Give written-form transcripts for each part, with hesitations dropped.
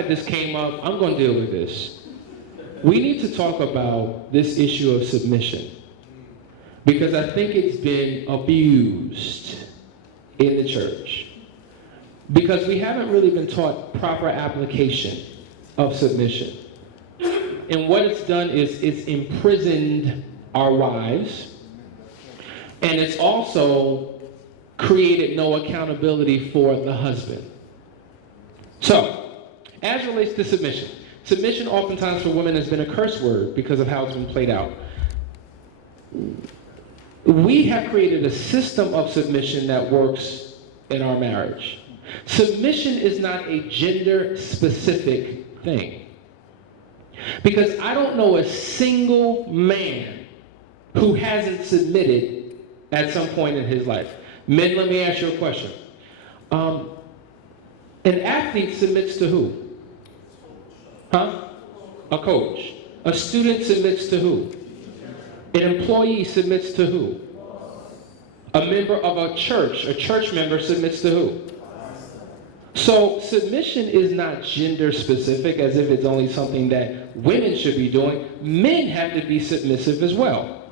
glad this came up. I'm going to deal with this. We need to talk about this issue of submission, because I think it's been abused in the church, because we haven't really been taught proper application of submission. And what it's done is it's imprisoned our wives, and it's also created no accountability for the husband. So, as relates to submission, submission oftentimes for women has been a curse word because of how it's been played out. We have created a system of submission that works in our marriage. Submission is not a gender-specific thing. Because I don't know a single man who hasn't submitted at some point in his life. Men, let me ask you a question. An athlete submits to who? A coach. A student submits to who? An employee submits to who? A member of a church member submits to who? So submission is not gender specific, as if it's only something that women should be doing. Men have to be submissive as well.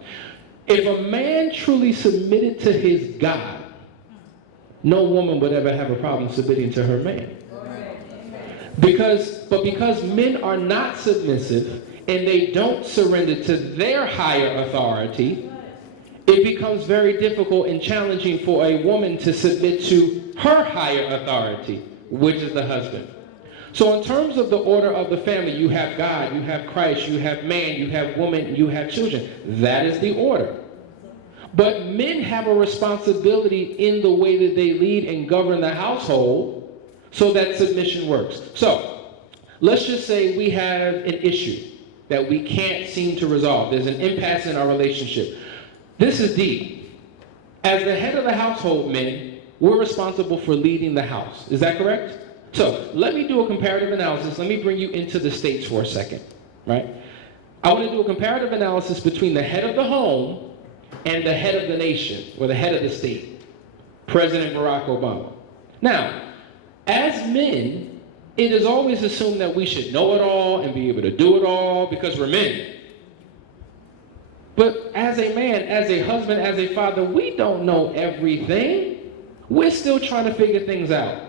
If a man truly submitted to his God, no woman would ever have a problem submitting to her man. Because men are not submissive and they don't surrender to their higher authority, it becomes very difficult and challenging for a woman to submit to her higher authority, which is the husband. So in terms of the order of the family, you have God, you have Christ, you have man, you have woman, you have children. That is the order. But men have a responsibility in the way that they lead and govern the household so that submission works. So let's just say we have an issue that we can't seem to resolve. There's an impasse in our relationship. This is deep. As the head of the household, men, we're responsible for leading the house. Is that correct? So let me do a comparative analysis. Let me bring you into the States for a second, right? I want to do a comparative analysis between the head of the home and the head of the nation, or the head of the state, President Barack Obama. Now, as men, it is always assumed that we should know it all and be able to do it all because we're men. But as a man, as a husband, as a father, we don't know everything. We're still trying to figure things out.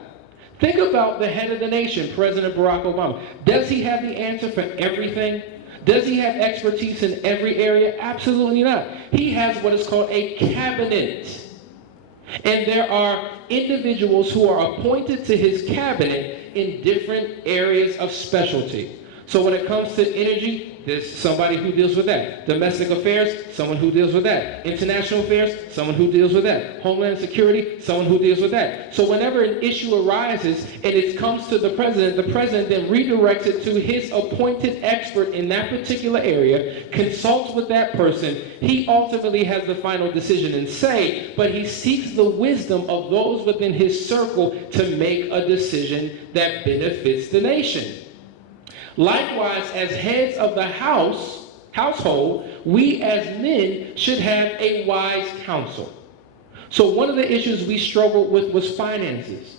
Think about the head of the nation, President Barack Obama. Does he have the answer for everything? Does he have expertise in every area? Absolutely not. He has what is called a cabinet. And there are individuals who are appointed to his cabinet in different areas of specialty. So when it comes to energy, there's somebody who deals with that. Domestic affairs, someone who deals with that. International affairs, someone who deals with that. Homeland security, someone who deals with that. So whenever an issue arises and it comes to the president then redirects it to his appointed expert in that particular area, consults with that person. He ultimately has the final decision and say, but he seeks the wisdom of those within his circle to make a decision that benefits the nation. Likewise, as heads of the household, we as men should have a wise counsel. So one of the issues we struggled with was finances.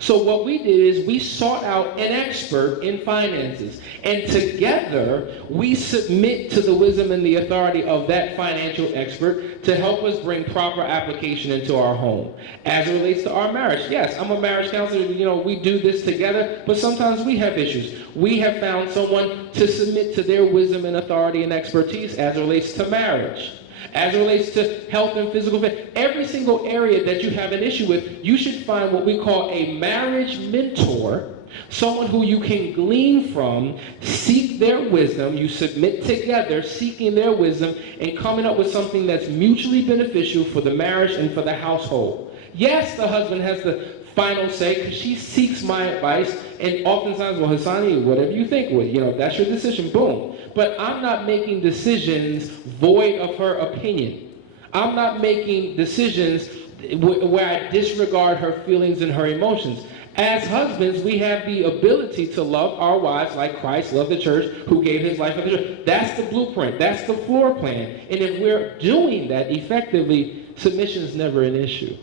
So what we did is we sought out an expert in finances, and together we submit to the wisdom and the authority of that financial expert to help us bring proper application into our home. As it relates to our marriage, yes, I'm a marriage counselor, we do this together, but sometimes we have issues. We have found someone to submit to their wisdom and authority and expertise as it relates to marriage. As it relates to health and physical fitness, every single area that you have an issue with, you should find what we call a marriage mentor, someone who you can glean from, seek their wisdom, you submit together, seeking their wisdom, and coming up with something that's mutually beneficial for the marriage and for the household. Yes, the husband has the final say, because she seeks my advice, and oftentimes, well, Hasani, whatever you think, that's your decision, boom. But I'm not making decisions void of her opinion. I'm not making decisions where I disregard her feelings and her emotions. As husbands, we have the ability to love our wives like Christ loved the church, who gave his life for the church. That's the blueprint. That's the floor plan. And if we're doing that effectively, submission is never an issue.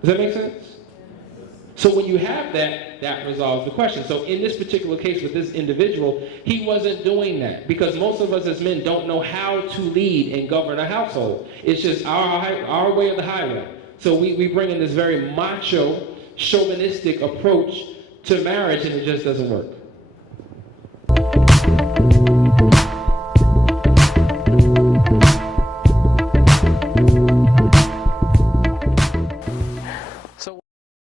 Does that make sense? So when you have that, that resolves the question. So in this particular case with this individual, he wasn't doing that because most of us as men don't know how to lead and govern a household. It's just our way or the highway. So we bring in this very macho, chauvinistic approach to marriage, and it just doesn't work.